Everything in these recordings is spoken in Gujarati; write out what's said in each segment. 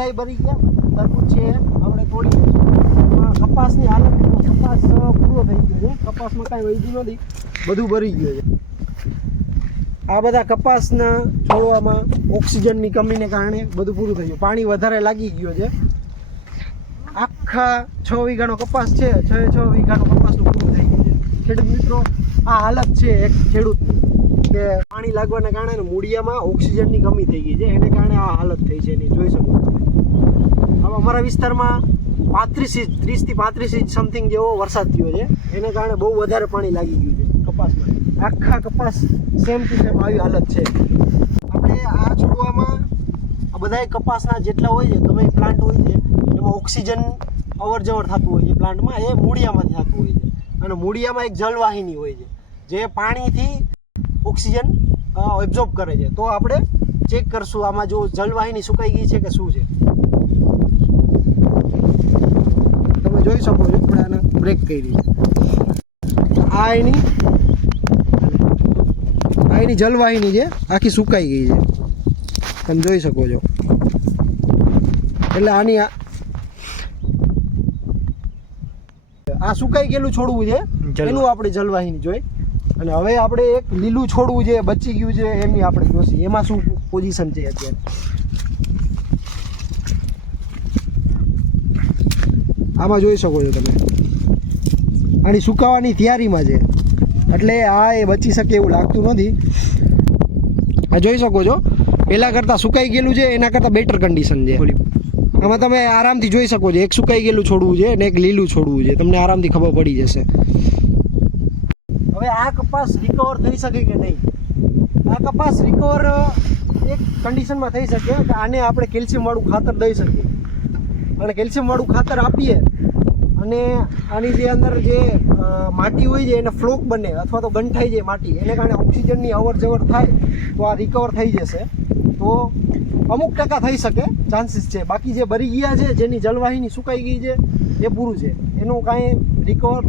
વેલાય ભરી ગયા. તરબૂચ છે આપણે તોડી કપાસની હાલત કપાસ પૂરો થઈ ગયો છે. કપાસમાં કાંઈ વધ્યું નથી. બધું ભરી ગયું છે. આ બધા કપાસના છોડવામાં ઓક્સિજનની કમીને કારણે બધું પૂરું થઈ ગયું. પાણી વધારે લાગી ગયું છે. આખા છ વીઘાનો કપાસ છે. છ છ વીઘાનો કપાસનું પૂરું થઈ ગયું છે. ખેડૂત મિત્રો, આ હાલત છે એક ખેડૂતની. કે પાણી લાગવાના કારણે મૂળિયામાં ઓક્સિજનની કમી થઈ ગઈ છે. એને કારણે આ હાલત થઈ છે એની, જોઈ શકો. હવે અમારા વિસ્તારમાં પાંત્રીસ ઇંચ ત્રીસથી પાંત્રીસ ઇંચ સમથિંગ જેવો વરસાદ થયો છે. એને કારણે બહુ વધારે પાણી લાગી ગયું છે કપાસમાં. આખા કપાસ સેમ ટુ સેમ આવી હાલત છે. આપણે આ છોડવામાં આ બધા કપાસના જેટલા હોય છે, ગમે પ્લાન્ટ હોય છે, એમાં ઓક્સિજન અવર જવર થતું હોય છે પ્લાન્ટમાં એ મૂળિયામાંથી થતું હોય છે. અને મૂળિયામાં એક જલવાહિની હોય છે. જે પાણીથી ઓક્સિજન એબ્ઝોર્બ કરે છે. તો આપણે ચેક કરશું આમાં જો જલવાહિની સુકાઈ ગઈ છે કે શું છે. તમે જોઈ શકો છો આપણે આને બ્રેક કરી આ એની આ એની જલવાહિની છે આખી સુકાઈ ગઈ છે. તમે જોઈ શકો છો. એટલે આની આ સુકાઈ ગયેલું છોડવું છે. એનું આપણે જલવાહિની જોઈ અને હવે આપણે એક લીલું છોડવું છે બચી ગયું છે એમની આપણે જોશી. એમાં શું પોઝિશન છે અત્યારે? આમાં જોઈ શકો છો તમે. આની સુકાવાની તૈયારીમાં છે. એટલે આ એ બચી શકે એવું લાગતું નથી. આ જોઈ શકો છો. પહેલાં કરતાં સુકાઈ ગયેલું છે એના કરતાં બેટર કન્ડિશન છે. આમાં તમે આરામથી જોઈ શકો છો. એક સુકાઈ ગયેલું છોડવું છે અને એક લીલું છોડવું છે. તમને આરામથી ખબર પડી જશે. હવે આ કપાસ રિકવર થઈ શકે કે નહીં? આ કપાસ રિકવર એક કન્ડિશનમાં થઈ શકે કે આને આપણે કેલ્શિયમવાળું ખાતર દઈ શકીએ. અને કેલ્શિયમવાળું ખાતર આપીએ અને આની જે અંદર જે માટી હોય છે, એને ફ્લોક બને અથવા તો ગંઠાઈ જાય માટી, એને કારણે ઓક્સિજનની અવર જવર થાય, તો આ રિકવર થઈ જશે. તો અમુક ટકા થઈ શકે ચાન્સીસ છે. બાકી જે બરી ગયા છે, જેની જલવાહીની સુકાઈ ગઈ છે, એ પૂરું છે. એનું કાંઈ રિકવર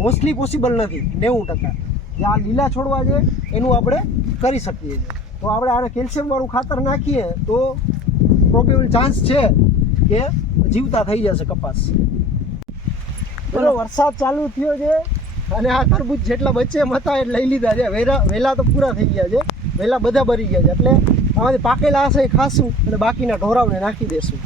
મોસ્ટલી પોસિબલ નથી, નેવું ટકા. જે આ લીલા છોડવા છે, એનું આપણે કરી શકીએ છીએ. તો આપણે આને કેલ્શિયમવાળું ખાતર નાખીએ, તો પ્રોબેબલ ચાન્સ છે કે જીવતા થઈ જશે કપાસ. બરો વરસાદ ચાલુ થયો છે, અને આ તરબૂચ જેટલા બચ્ચે એમ હતા એ લઈ લીધા છે. વહેલા વહેલા તો પૂરા થઈ ગયા છે. વહેલા બધા ભરી ગયા છે. એટલે આમાંથી પાકેલા હશે એ ખાશું, અને બાકીના ઢોરાવને નાખી દેશું.